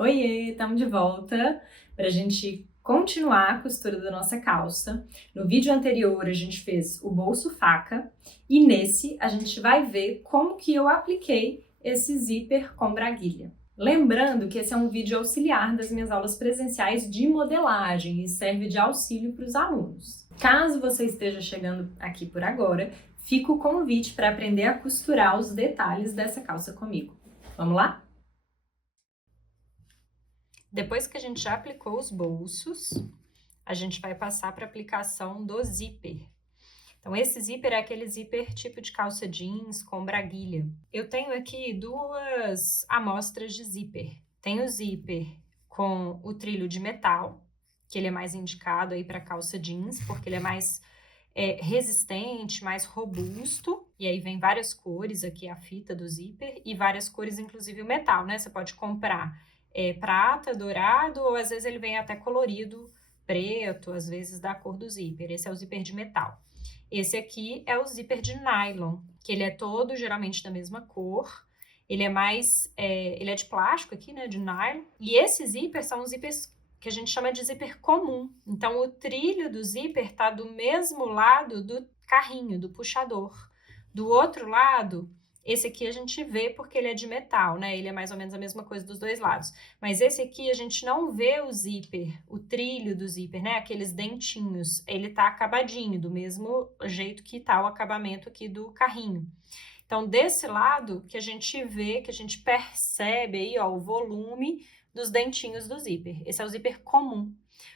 Oiê, estamos de volta para a gente continuar a costura da nossa calça. No vídeo anterior a gente fez o bolso faca e nesse a gente vai ver como que eu apliquei esse zíper com braguilha. Lembrando que esse é um vídeo auxiliar das minhas aulas presenciais de modelagem e serve de auxílio para os alunos. Caso você esteja chegando aqui por agora, fica o convite para aprender a costurar os detalhes dessa calça comigo. Vamos lá? Depois que a gente já aplicou os bolsos, a gente vai passar para a aplicação do zíper. Então, esse zíper é aquele zíper tipo de calça jeans com braguilha. Eu tenho aqui duas amostras de zíper. Tem o zíper com o trilho de metal, que ele é mais indicado aí para calça jeans, porque ele é mais resistente, mais robusto. E aí vem várias cores aqui, a fita do zíper, e várias cores, inclusive o metal, né? Você pode comprar prata, dourado, ou às vezes ele vem até colorido, preto, às vezes da cor do zíper. Esse é o zíper de metal. Esse aqui é o zíper de nylon, que ele é todo geralmente da mesma cor. Ele é mais, ele é de plástico aqui, né, de nylon. E esses zíperes são os zíperes que a gente chama de zíper comum. Então, o trilho do zíper tá do mesmo lado do carrinho, do puxador. Do outro lado, esse aqui a gente vê porque ele é de metal, né? Ele é mais ou menos a mesma coisa dos dois lados. Mas esse aqui a gente não vê o zíper, o trilho do zíper, né? Aqueles dentinhos. Ele tá acabadinho, do mesmo jeito que tá o acabamento aqui do carrinho. Então, desse lado que a gente vê, que a gente percebe aí, ó, o volume dos dentinhos do zíper. Esse é o zíper comum.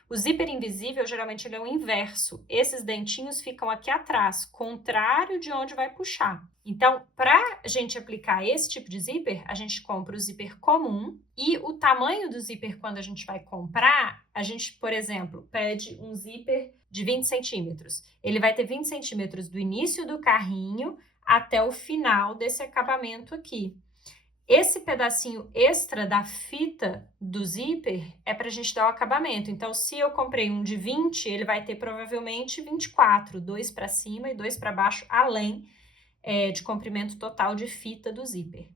O zíper invisível, geralmente, ele é o inverso. Esses dentinhos ficam aqui atrás, contrário de onde vai puxar. Então, para a gente aplicar esse tipo de zíper, a gente compra o zíper comum e o tamanho do zíper, quando a gente vai comprar, a gente, por exemplo, pede um zíper de 20 centímetros. Ele vai ter 20 centímetros do início do carrinho até o final desse acabamento aqui. Esse pedacinho extra da fita do zíper é para a gente dar o acabamento. Então, se eu comprei um de 20, ele vai ter provavelmente 24, 2 para cima e 2 para baixo, além de comprimento total de fita do zíper.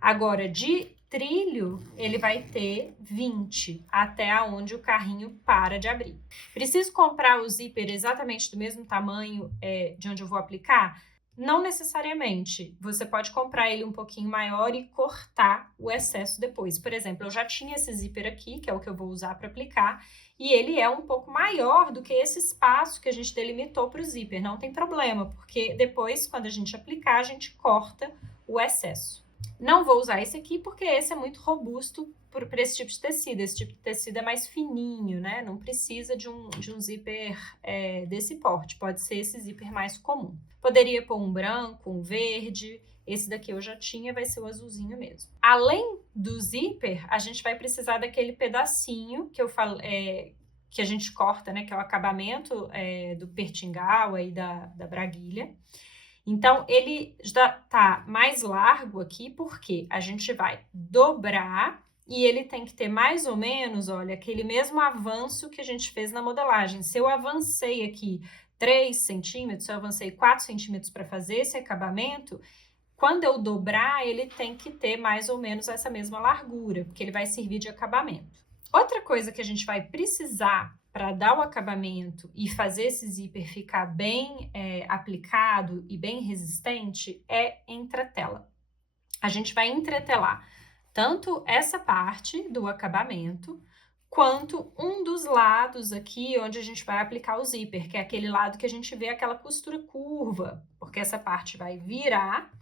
Agora, de trilho, ele vai ter 20, até onde o carrinho para de abrir. Preciso comprar o zíper exatamente do mesmo tamanho de onde eu vou aplicar? Não necessariamente. Você pode comprar ele um pouquinho maior e cortar o excesso depois. Por exemplo, eu já tinha esse zíper aqui, que é o que eu vou usar para aplicar, e ele é um pouco maior do que esse espaço que a gente delimitou para o zíper. Não tem problema, porque depois, quando a gente aplicar, a gente corta o excesso. Não vou usar esse aqui porque esse é muito robusto para esse tipo de tecido. Esse tipo de tecido é mais fininho, né? Não precisa de um zíper desse porte. Pode ser esse zíper mais comum. Poderia pôr um branco, um verde. Esse daqui eu já tinha, vai ser o azulzinho mesmo. Além do zíper, a gente vai precisar daquele pedacinho que eu falei, que a gente corta, né? Que é o acabamento do pertingal aí da braguilha. Então, ele já tá mais largo aqui, porque a gente vai dobrar e ele tem que ter mais ou menos, olha, aquele mesmo avanço que a gente fez na modelagem. Se eu avancei aqui 3 centímetros, se eu avancei 4 centímetros para fazer esse acabamento, quando eu dobrar, ele tem que ter mais ou menos essa mesma largura, porque ele vai servir de acabamento. Outra coisa que a gente vai precisar para dar o acabamento e fazer esse zíper ficar bem aplicado e bem resistente é entretela. A gente vai entretelar tanto essa parte do acabamento quanto um dos lados aqui onde a gente vai aplicar o zíper, que é aquele lado que a gente vê aquela costura curva, porque essa parte vai virar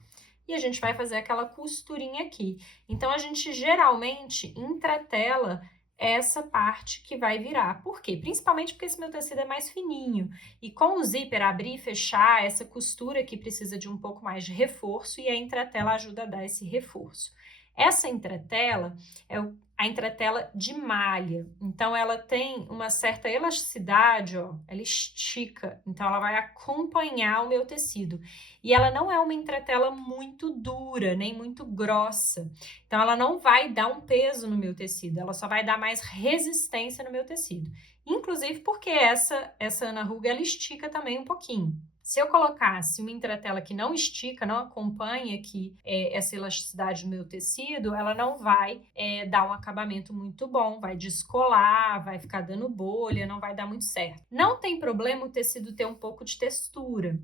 e a gente vai fazer aquela costurinha aqui. Então, a gente geralmente entretela essa parte que vai virar. Por quê? Principalmente porque esse meu tecido é mais fininho. E com o zíper abrir e fechar, essa costura aqui precisa de um pouco mais de reforço e a entretela ajuda a dar esse reforço. Essa entretela é a entretela de malha. Então, ela tem uma certa elasticidade, ó, ela estica. Então, ela vai acompanhar o meu tecido. E ela não é uma entretela muito dura, nem muito grossa. Então, ela não vai dar um peso no meu tecido, ela só vai dar mais resistência no meu tecido. Inclusive porque essa Ana Ruga, ela estica também um pouquinho. Se eu colocasse uma entretela que não estica, não acompanha aqui essa elasticidade do meu tecido, ela não vai dar um acabamento muito bom, vai descolar, vai ficar dando bolha, não vai dar muito certo. Não tem problema o tecido ter um pouco de textura.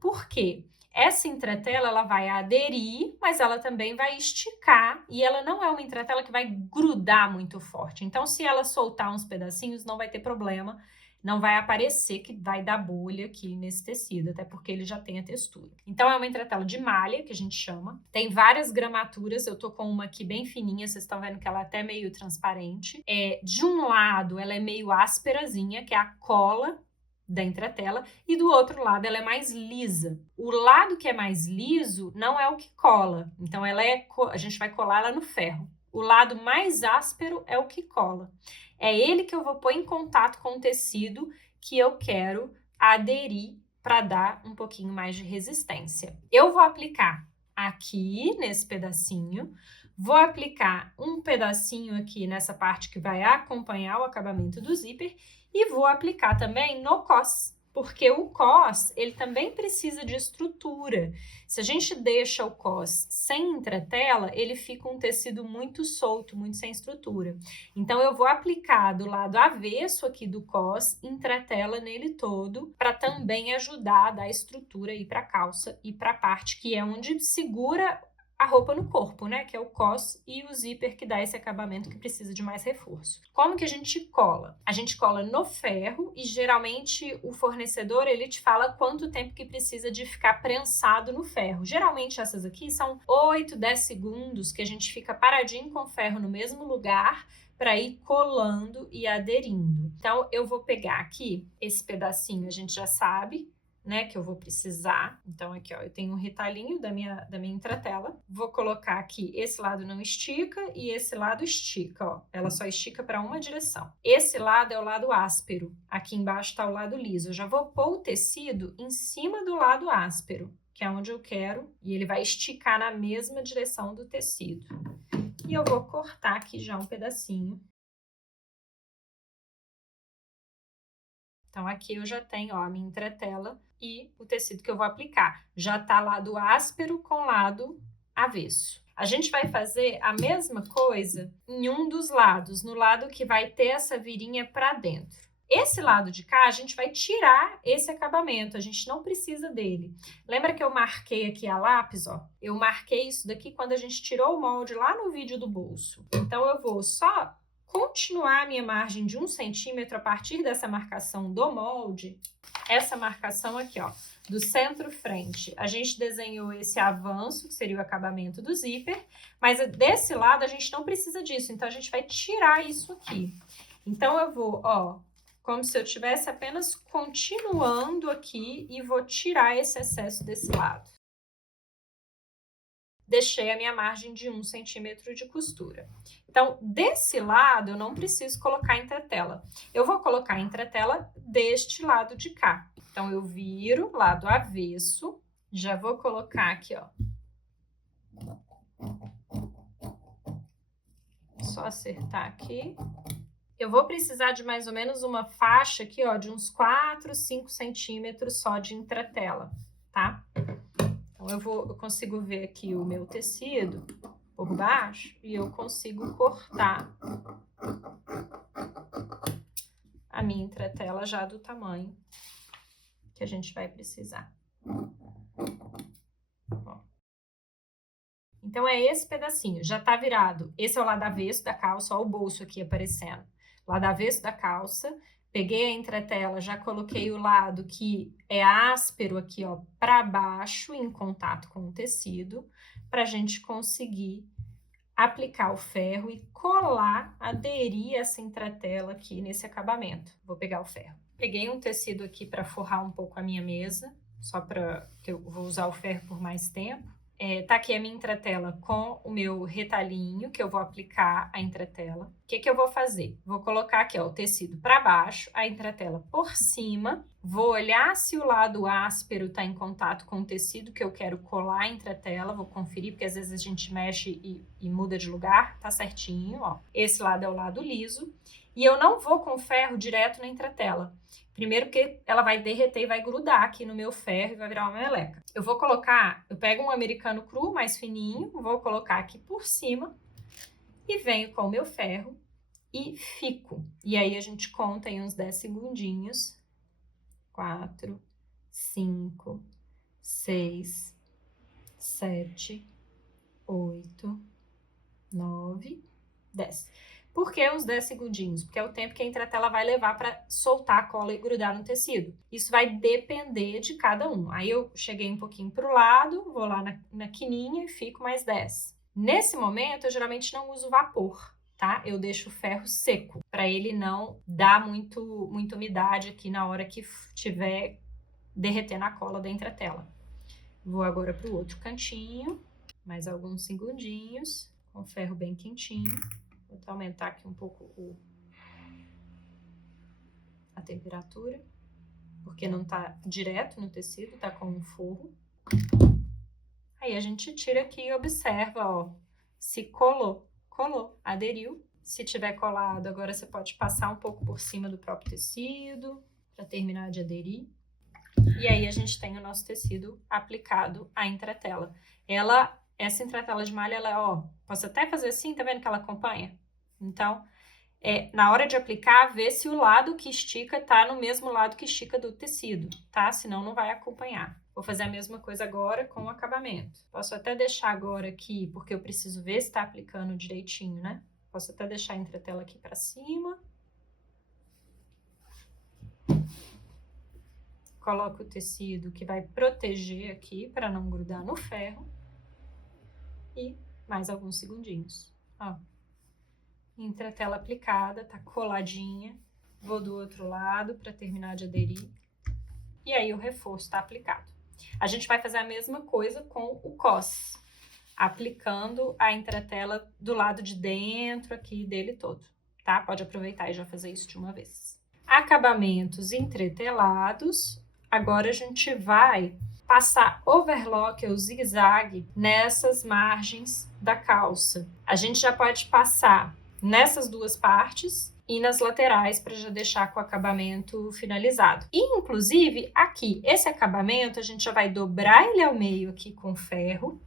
Por quê? Essa entretela, ela vai aderir, mas ela também vai esticar e ela não é uma entretela que vai grudar muito forte. Então, se ela soltar uns pedacinhos, não vai ter problema. Não vai aparecer que vai dar bolha aqui nesse tecido, até porque ele já tem a textura. Então, é uma entretela de malha, que a gente chama. Tem várias gramaturas, eu tô com uma aqui bem fininha, vocês estão vendo que ela é até meio transparente. De um lado, ela é meio ásperazinha, que é a cola da entretela, e do outro lado ela é mais lisa. O lado que é mais liso não é o que cola, então a gente vai colar ela no ferro. O lado mais áspero é o que cola. É ele que eu vou pôr em contato com o tecido que eu quero aderir para dar um pouquinho mais de resistência. Eu vou aplicar aqui nesse pedacinho, vou aplicar um pedacinho aqui nessa parte que vai acompanhar o acabamento do zíper e vou aplicar também no cos, porque o cos, ele também precisa de estrutura. Se a gente deixa o cos sem entretela, ele fica um tecido muito solto, muito sem estrutura. Então, eu vou aplicar do lado avesso aqui do cos, entretela nele todo, para também ajudar a dar estrutura aí para a calça e para a parte que é onde segura a roupa no corpo, né? Que é o cos e o zíper que dá esse acabamento que precisa de mais reforço. Como que a gente cola? A gente cola no ferro e geralmente o fornecedor, ele te fala quanto tempo que precisa de ficar prensado no ferro. Geralmente essas aqui são 8, 10 segundos que a gente fica paradinho com o ferro no mesmo lugar para ir colando e aderindo. Então, eu vou pegar aqui esse pedacinho, a gente já sabe, né, que eu vou precisar. Então, aqui, ó, eu tenho um retalhinho da minha entretela. Vou colocar aqui, esse lado não estica e esse lado estica, ó. Ela só estica para uma direção. Esse lado é o lado áspero. Aqui embaixo tá o lado liso. Eu já vou pôr o tecido em cima do lado áspero, que é onde eu quero, e ele vai esticar na mesma direção do tecido. E eu vou cortar aqui já um pedacinho. Então, aqui eu já tenho, ó, a minha entretela e o tecido que eu vou aplicar. Já tá lado áspero com lado avesso. A gente vai fazer a mesma coisa em um dos lados, no lado que vai ter essa virinha para dentro. Esse lado de cá, a gente vai tirar esse acabamento, a gente não precisa dele. Lembra que eu marquei aqui a lápis, ó? Eu marquei isso daqui quando a gente tirou o molde lá no vídeo do bolso. Então, eu vou só continuar a minha margem de 1 centímetro a partir dessa marcação do molde, essa marcação aqui, ó, do centro-frente. A gente desenhou esse avanço, que seria o acabamento do zíper, mas desse lado a gente não precisa disso, então a gente vai tirar isso aqui. Então, eu vou, ó, como se eu estivesse apenas continuando aqui e vou tirar esse excesso desse lado. Deixei a minha margem de 1 centímetro de costura. Então, desse lado, eu não preciso colocar entretela. Eu vou colocar entretela deste lado de cá. Então, eu viro lado avesso, já vou colocar aqui, ó. Só acertar aqui. Eu vou precisar de mais ou menos uma faixa aqui, ó, de uns 4, 5 centímetros só de entretela, tá? Então, eu consigo ver aqui o meu tecido por baixo e eu consigo cortar a minha entretela já do tamanho que a gente vai precisar. Ó. Então, é esse pedacinho, já tá virado. Esse é o lado avesso da calça, ó o bolso aqui aparecendo. Lado avesso da calça. Peguei a entretela, já coloquei o lado que é áspero aqui, ó, para baixo, em contato com o tecido, para a gente conseguir aplicar o ferro e colar, aderir essa entretela aqui nesse acabamento. Vou pegar o ferro. Peguei um tecido aqui para forrar um pouco a minha mesa, só para que eu vou usar o ferro por mais tempo. Tá aqui a minha entretela com o meu retalhinho, que eu vou aplicar a entretela. O que que eu vou fazer? Vou colocar aqui, ó, o tecido para baixo, a entretela por cima. Vou olhar se o lado áspero tá em contato com o tecido que eu quero colar a entretela. Vou conferir, porque às vezes a gente mexe e muda de lugar. Tá certinho, ó. Esse lado é o lado liso. E eu não vou com o ferro direto na entretela. Primeiro porque ela vai derreter e vai grudar aqui no meu ferro e vai virar uma meleca. Eu pego um americano cru mais fininho, vou colocar aqui por cima e venho com o meu ferro e fico. E aí a gente conta em uns 10 segundinhos. 4, 5, 6, 7, 8, 9, 10. Por que uns 10 segundinhos? Porque é o tempo que a entretela vai levar para soltar a cola e grudar no tecido. Isso vai depender de cada um. Aí eu cheguei um pouquinho para o lado, vou lá na quininha e fico mais 10. Nesse momento, eu geralmente não uso vapor, tá? Eu deixo o ferro seco, para ele não dar muita umidade aqui na hora que tiver derretendo a cola da entretela. Vou agora para o outro cantinho, mais alguns segundinhos, com o ferro bem quentinho. Vou aumentar aqui um pouco a temperatura, porque não tá direto no tecido, tá com um forro. Aí a gente tira aqui e observa, ó, se colou, aderiu. Se tiver colado, agora você pode passar um pouco por cima do próprio tecido, para terminar de aderir. E aí a gente tem o nosso tecido aplicado à entretela. Essa entretela de malha, ela, ó, posso até fazer assim, tá vendo que ela acompanha? Então, na hora de aplicar, vê se o lado que estica tá no mesmo lado que estica do tecido, tá? Senão não vai acompanhar. Vou fazer a mesma coisa agora com o acabamento. Posso até deixar agora aqui, porque eu preciso ver se tá aplicando direitinho, né? Posso até deixar a entretela aqui pra cima. Coloco o tecido que vai proteger aqui para não grudar no ferro. E mais alguns segundinhos. Ó. Entretela aplicada, tá coladinha. Vou do outro lado para terminar de aderir. E aí o reforço tá aplicado. A gente vai fazer a mesma coisa com o cos, aplicando a entretela do lado de dentro aqui dele todo, tá? Pode aproveitar e já fazer isso de uma vez. Acabamentos entretelados. Agora a gente vai passar overlock ou zigue-zague nessas margens da calça. A gente já pode passar nessas duas partes e nas laterais para já deixar com o acabamento finalizado. E, inclusive, aqui, esse acabamento, a gente já vai dobrar ele ao meio aqui com ferro.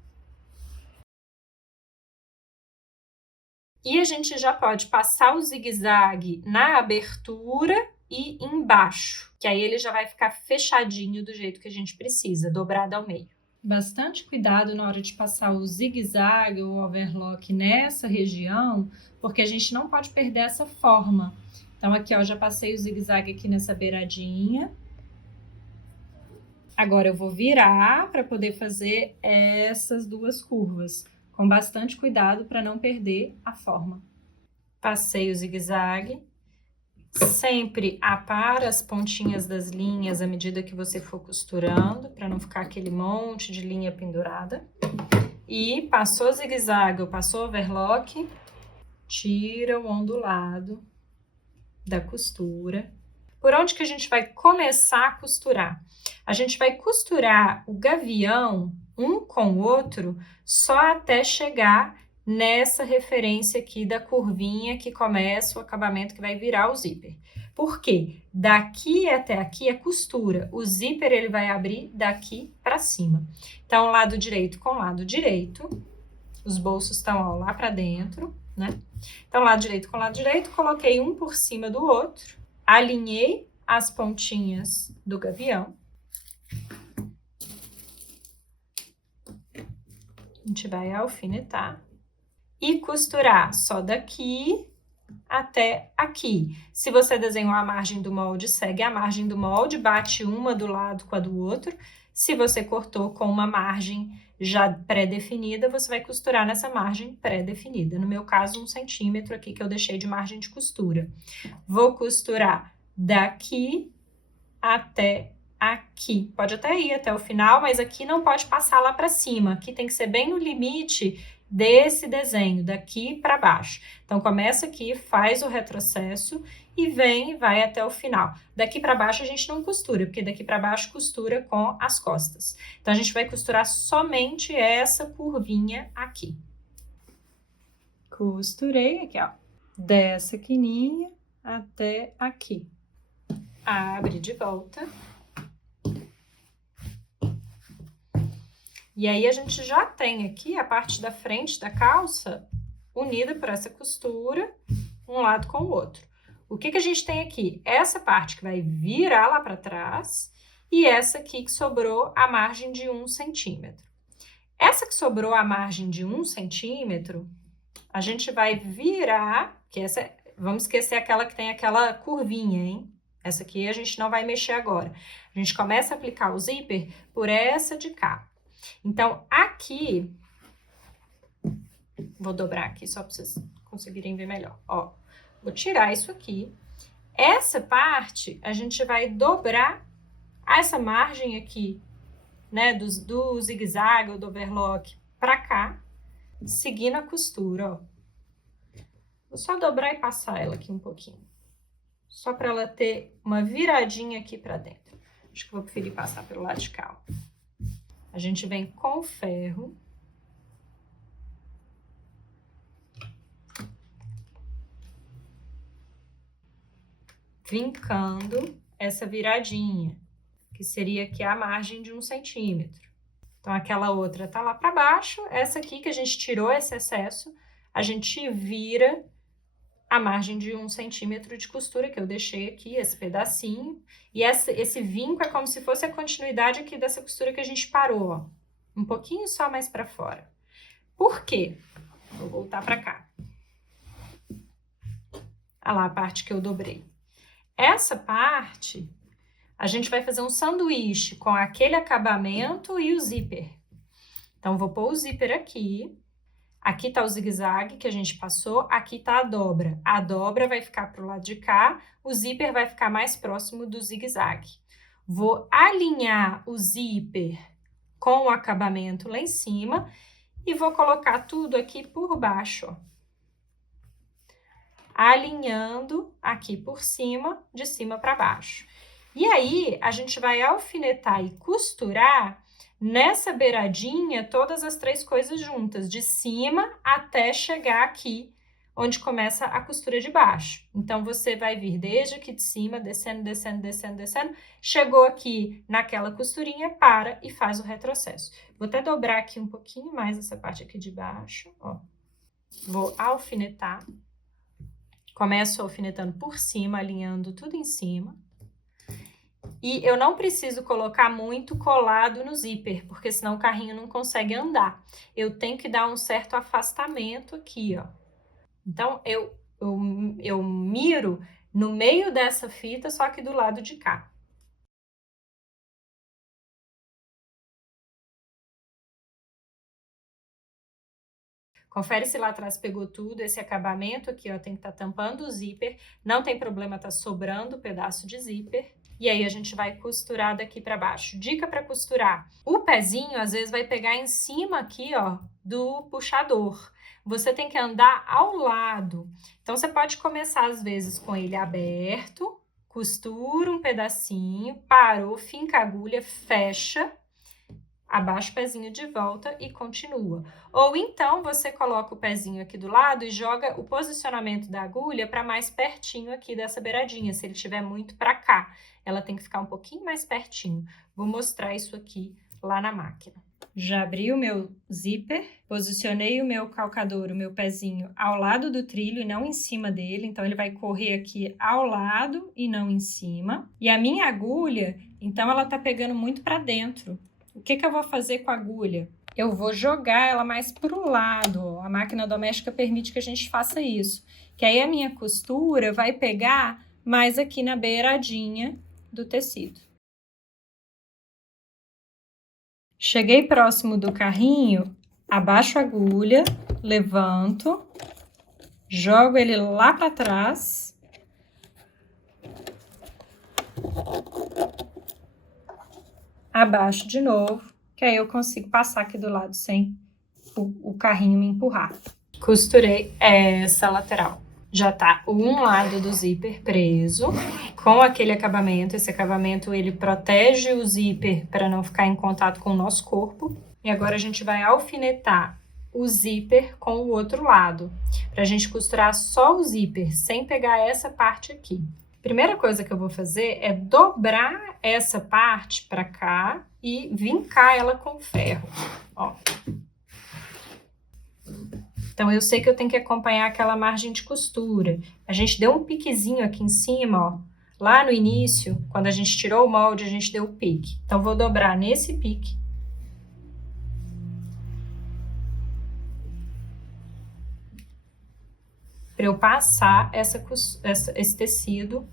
E a gente já pode passar o zigue-zague na abertura e embaixo, que aí ele já vai ficar fechadinho do jeito que a gente precisa, dobrado ao meio. Bastante cuidado na hora de passar o zigue-zague ou overlock nessa região, porque a gente não pode perder essa forma. Então aqui, ó, já passei o zigue-zague aqui nessa beiradinha. Agora eu vou virar para poder fazer essas duas curvas, com bastante cuidado para não perder a forma. Passei o zigue-zague. Sempre apara as pontinhas das linhas à medida que você for costurando, para não ficar aquele monte de linha pendurada. E passou zigue-zague ou passou overlock, tira o ondulado da costura. Por onde que a gente vai começar a costurar? A gente vai costurar o gavião um com o outro só até chegar nessa referência aqui da curvinha que começa o acabamento que vai virar o zíper. Por quê? Daqui até aqui é costura. O zíper ele vai abrir daqui para cima. Então, lado direito com lado direito. Os bolsos estão ó, lá para dentro, né? Então, lado direito com lado direito, coloquei um por cima do outro. Alinhei as pontinhas do gavião. A gente vai alfinetar e costurar só daqui até aqui. Se você desenhou a margem do molde, segue a margem do molde, bate uma do lado com a do outro. Se você cortou com uma margem já pré-definida, você vai costurar nessa margem pré-definida. No meu caso, 1 centímetro aqui que eu deixei de margem de costura. Vou costurar daqui até aqui. Pode até ir até o final, mas aqui não pode passar lá para cima. Aqui tem que ser bem no limite desse desenho, daqui para baixo. Então, começa aqui, faz o retrocesso e vai até o final. Daqui para baixo a gente não costura, porque daqui para baixo costura com as costas. Então, a gente vai costurar somente essa curvinha aqui. Costurei aqui, ó, dessa quininha até aqui. Abre de volta. E aí, a gente já tem aqui a parte da frente da calça unida por essa costura, um lado com o outro. O que a gente tem aqui? Essa parte que vai virar lá para trás e essa aqui que sobrou a margem de 1 centímetro. Essa que sobrou a margem de 1 centímetro, a gente vai virar, que essa, vamos esquecer aquela que tem aquela curvinha, hein? Essa aqui a gente não vai mexer agora. A gente começa a aplicar o zíper por essa de cá. Então, aqui, vou dobrar aqui só para vocês conseguirem ver melhor. Ó, vou tirar isso aqui. Essa parte, a gente vai dobrar essa margem aqui, né, do zigue-zague ou do overlock para cá, seguindo a costura, ó. Vou só dobrar e passar ela aqui um pouquinho. Só para ela ter uma viradinha aqui para dentro. Acho que vou preferir passar pelo lado de cá, ó. A gente vem com o ferro. Vincando essa viradinha, que seria aqui a margem de 1 centímetro. Então, aquela outra tá lá para baixo, essa aqui que a gente tirou esse excesso, a gente vira a margem de 1 centímetro de costura, que eu deixei aqui, esse pedacinho. E esse vinco é como se fosse a continuidade aqui dessa costura que a gente parou, ó. Um pouquinho só mais para fora. Por quê? Vou voltar para cá. Olha lá a parte que eu dobrei. Essa parte, a gente vai fazer um sanduíche com aquele acabamento e o zíper. Então, vou pôr o zíper aqui. Aqui tá o zigue-zague que a gente passou, aqui tá a dobra. A dobra vai ficar pro lado de cá, o zíper vai ficar mais próximo do zigue-zague. Vou alinhar o zíper com o acabamento lá em cima e vou colocar tudo aqui por baixo, ó. Alinhando aqui por cima, de cima para baixo. E aí, a gente vai alfinetar e costurar nessa beiradinha todas as três coisas juntas, de cima até chegar aqui, onde começa a costura de baixo. Então, você vai vir desde aqui de cima, descendo, descendo, descendo, descendo, chegou aqui naquela costurinha, para e faz o retrocesso. Vou até dobrar aqui um pouquinho mais essa parte aqui de baixo, ó. Vou alfinetar. Começo alfinetando por cima, alinhando tudo em cima. E eu não preciso colocar muito colado no zíper, porque senão o carrinho não consegue andar. Eu tenho que dar um certo afastamento aqui, ó. Então, eu miro no meio dessa fita, só que do lado de cá. Confere se lá atrás pegou tudo, esse acabamento aqui, ó, tem que estar tampando o zíper, não tem problema tá sobrando pedaço de zíper. E aí, a gente vai costurar daqui para baixo. Dica para costurar. O pezinho, às vezes, vai pegar em cima aqui, ó, do puxador. Você tem que andar ao lado. Então, você pode começar, às vezes, com ele aberto, costura um pedacinho, parou, finca a agulha, fecha, abaixa o pezinho de volta e continua. Ou então, você coloca o pezinho aqui do lado e joga o posicionamento da agulha para mais pertinho aqui dessa beiradinha, se ele estiver muito para cá. Ela tem que ficar um pouquinho mais pertinho. Vou mostrar isso aqui lá na máquina. Já abri o meu zíper, posicionei o meu calcador, o meu pezinho ao lado do trilho e não em cima dele. Então, ele vai correr aqui ao lado e não em cima. E a minha agulha, então, ela tá pegando muito para dentro. O que eu vou fazer com a agulha? Eu vou jogar ela mais para o lado. A máquina doméstica permite que a gente faça isso. Que aí a minha costura vai pegar mais aqui na beiradinha do tecido. Cheguei próximo do carrinho, abaixo a agulha, levanto, jogo ele lá para trás. Abaixo de novo, que aí eu consigo passar aqui do lado sem o carrinho me empurrar. Costurei essa lateral. Já tá um lado do zíper preso com aquele acabamento. Esse acabamento, ele protege o zíper para não ficar em contato com o nosso corpo. E agora a gente vai alfinetar o zíper com o outro lado, para a gente costurar só o zíper, sem pegar essa parte aqui. Primeira coisa que eu vou fazer é dobrar essa parte para cá e vincar ela com ferro, ó. Então, eu sei que eu tenho que acompanhar aquela margem de costura. A gente deu um piquezinho aqui em cima, ó. Lá no início, quando a gente tirou o molde, a gente deu o pique. Então, vou dobrar nesse pique. Para eu passar esse tecido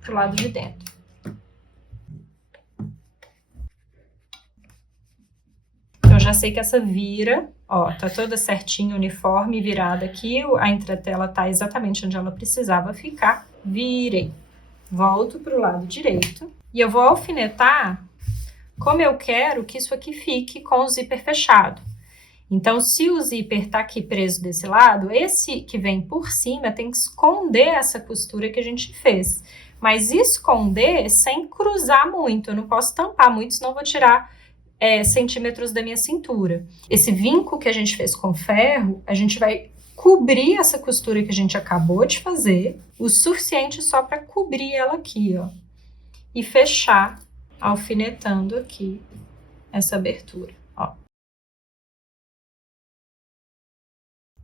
pro lado de dentro. Então, eu já sei que essa vira, ó, tá toda certinha, uniforme, virada aqui, a entretela tá exatamente onde ela precisava ficar. Virei. Volto pro lado direito e eu vou alfinetar como eu quero que isso aqui fique com o zíper fechado. Então, se o zíper tá aqui preso desse lado, esse que vem por cima tem que esconder essa costura que a gente fez. Mas esconder sem cruzar muito, eu não posso tampar muito, senão eu vou tirar centímetros da minha cintura. Esse vinco que a gente fez com ferro, a gente vai cobrir essa costura que a gente acabou de fazer, o suficiente só para cobrir ela aqui, ó. E fechar alfinetando aqui essa abertura, ó.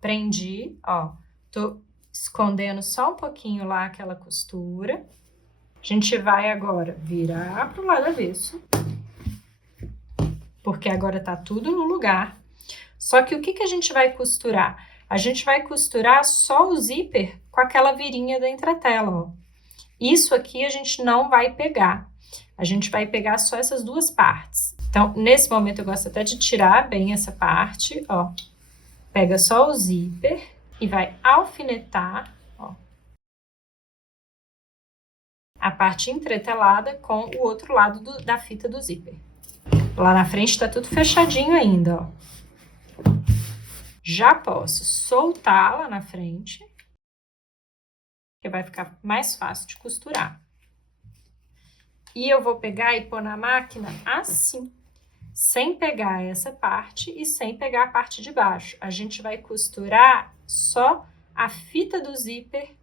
Prendi, ó. Tô escondendo só um pouquinho lá aquela costura. A gente vai agora virar pro lado avesso. Porque agora tá tudo no lugar. Só que o que a gente vai costurar? A gente vai costurar só o zíper com aquela virinha da entretela, ó. Isso aqui a gente não vai pegar. A gente vai pegar só essas duas partes. Então, nesse momento eu gosto até de tirar bem essa parte, ó. Pega só o zíper e vai alfinetar, ó, a parte entretelada com o outro lado da fita do zíper. Lá na frente tá tudo fechadinho ainda, ó. Já posso soltar lá na frente, que vai ficar mais fácil de costurar. E eu vou pegar e pôr na máquina assim, sem pegar essa parte e sem pegar a parte de baixo. A gente vai costurar só a fita do zíper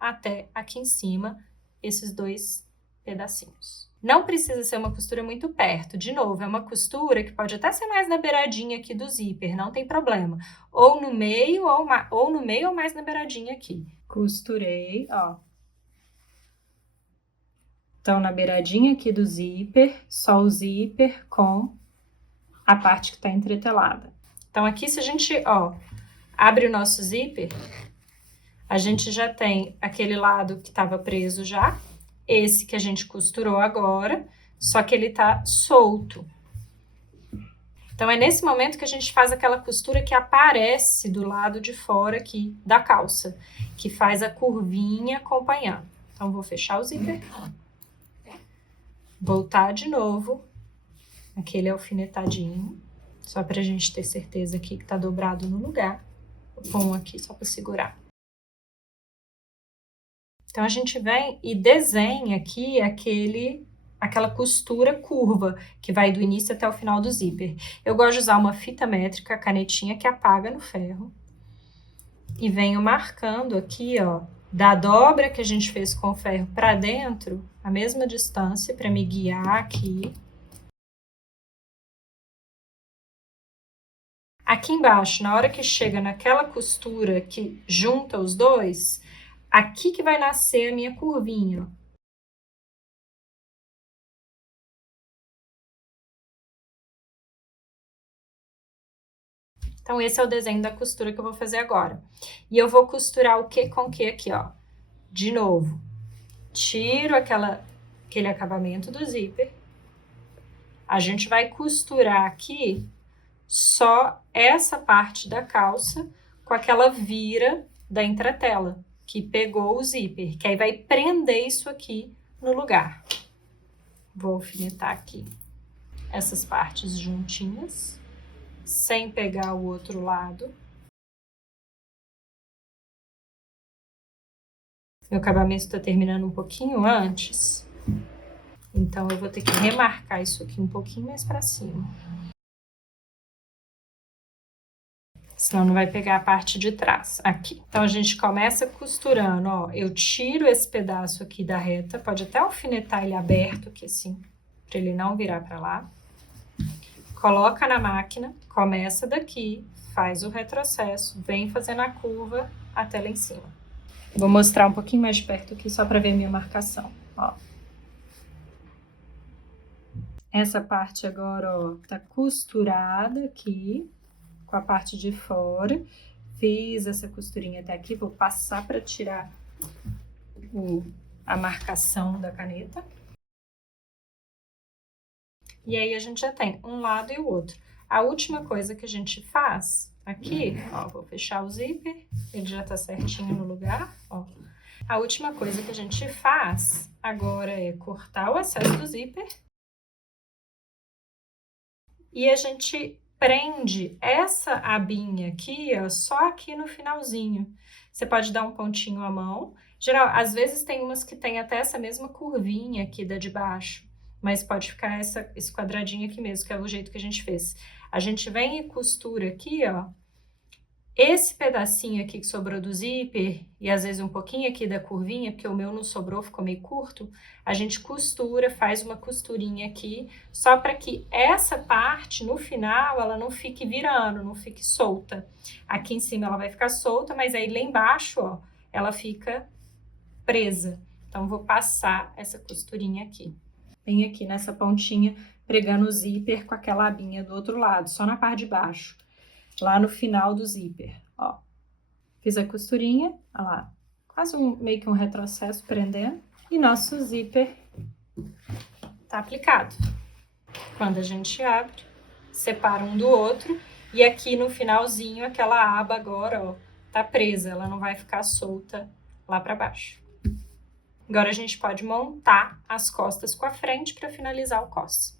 até aqui em cima, esses dois pedacinhos. Não precisa ser uma costura muito perto. De novo, é uma costura que pode até ser mais na beiradinha aqui do zíper, não tem problema. Ou no meio, ou no meio ou mais na beiradinha aqui. Costurei, ó. Então, na beiradinha aqui do zíper, só o zíper com a parte que tá entretelada. Então, aqui se a gente, ó, abre o nosso zíper, a gente já tem aquele lado que tava preso já, esse que a gente costurou agora, só que ele tá solto. Então, é nesse momento que a gente faz aquela costura que aparece do lado de fora aqui da calça, que faz a curvinha acompanhando. Então, vou fechar o zíper, voltar de novo, aquele alfinetadinho, só pra gente ter certeza aqui que tá dobrado no lugar. Vou pôr um aqui só pra segurar. Então, a gente vem e desenha aqui aquela costura curva, que vai do início até o final do zíper. Eu gosto de usar uma fita métrica, canetinha que apaga no ferro. E venho marcando aqui, ó, da dobra que a gente fez com o ferro para dentro, a mesma distância para me guiar aqui. Aqui embaixo, na hora que chega naquela costura que junta os dois, aqui que vai nascer a minha curvinha, ó. Então, esse é o desenho da costura que eu vou fazer agora. E eu vou costurar o que com o que aqui, ó. De novo, tiro aquele acabamento do zíper. A gente vai costurar aqui só essa parte da calça com aquela vira da entretela, que pegou o zíper, que aí vai prender isso aqui no lugar. Vou alfinetar aqui essas partes juntinhas, sem pegar o outro lado. Meu acabamento está terminando um pouquinho antes, então eu vou ter que remarcar isso aqui um pouquinho mais para cima. senão não vai pegar a parte de trás, aqui. Então, a gente começa costurando, ó, eu tiro esse pedaço aqui da reta, pode até alfinetar ele aberto aqui assim, para ele não virar para lá. Coloca na máquina, começa daqui, faz o retrocesso, vem fazendo a curva até lá em cima. Vou mostrar um pouquinho mais de perto aqui só para ver a minha marcação, ó. Essa parte agora, ó, tá costurada aqui, com a parte de fora. Fiz essa costurinha até aqui, vou passar para tirar a marcação da caneta. E aí, a gente já tem um lado e o outro. A última coisa que a gente faz aqui, ó, vou fechar o zíper, ele já tá certinho no lugar, ó. A última coisa que a gente faz agora é cortar o excesso do zíper. E a gente prende essa abinha aqui, ó, só aqui no finalzinho. Você pode dar um pontinho à mão. Geral, às vezes tem umas que tem até essa mesma curvinha aqui da de baixo, mas pode ficar esse quadradinho aqui mesmo, que é o jeito que a gente fez. A gente vem e costura aqui, ó, esse pedacinho aqui que sobrou do zíper, e às vezes um pouquinho aqui da curvinha, porque o meu não sobrou, ficou meio curto, a gente costura, faz uma costurinha aqui, só para que essa parte, no final, ela não fique virando, não fique solta. Aqui em cima ela vai ficar solta, mas aí lá embaixo, ó, ela fica presa. Então, vou passar essa costurinha aqui. Bem aqui nessa pontinha, pregando o zíper com aquela abinha do outro lado, só na parte de baixo. Lá no final do zíper, ó. Fiz a costurinha, ó lá, quase meio que um retrocesso prendendo. E nosso zíper tá aplicado. Quando a gente abre, separa um do outro. E aqui no finalzinho, aquela aba agora, ó, tá presa. Ela não vai ficar solta lá pra baixo. Agora, a gente pode montar as costas com a frente para finalizar o cos.